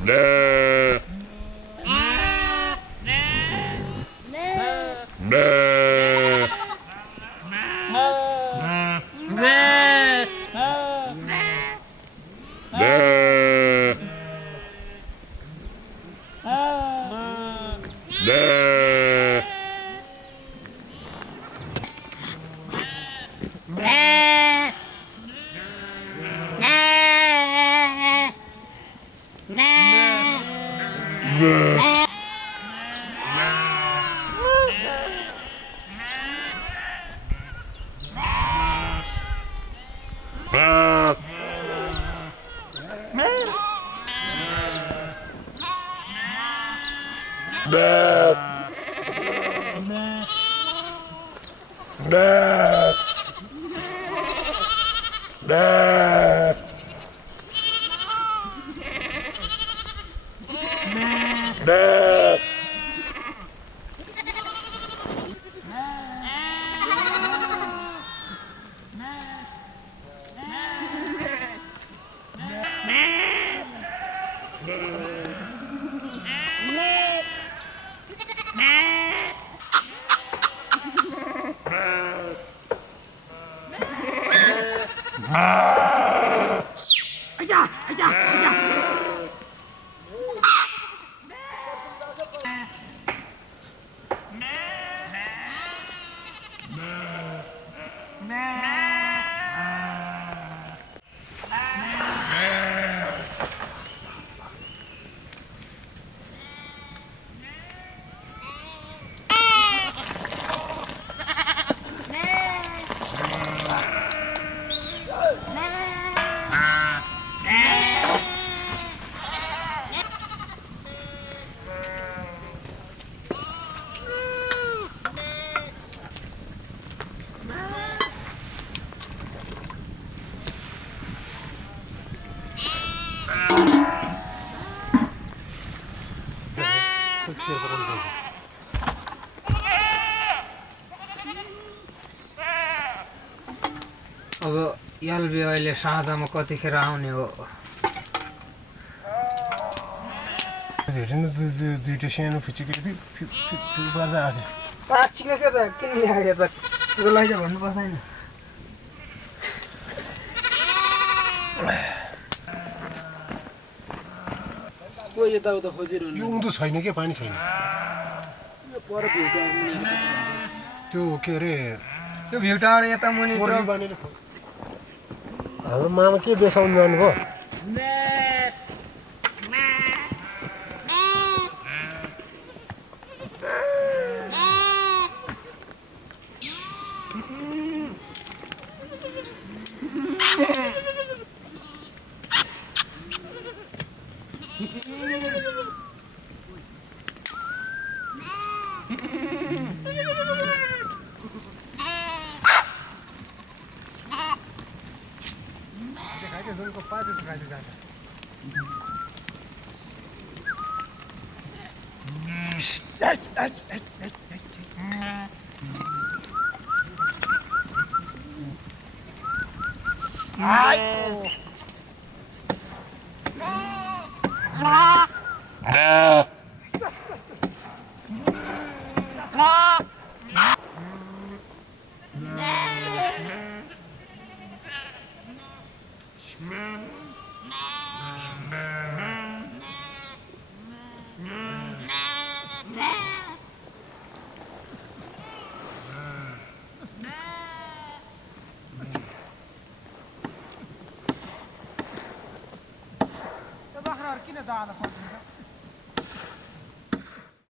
Bleh. Bleh. Bleh. Bleh. Ah. Bleh. Bleh. Bleh. Bleh. अब LB अहिले साँझमा कतिखेर आउने हो हेर्नु दुईटा सानो फुच्ची गर्दा आएको पाँचको के त किन ल्याएको त त्यो लैजा भन्नु पर्दैन कोही यताउता खोजिरहनु यो उँधो छैन क्या पानी छैन पर भिउटा त्यो के अरे त्यो भ्यू टावर यता मुनि पोर्ली बानेर हाम्रो मामा के बेसाउनु जानुभयो Bleh. बाख्राहरू किन दाना खोज्नुहुन्छ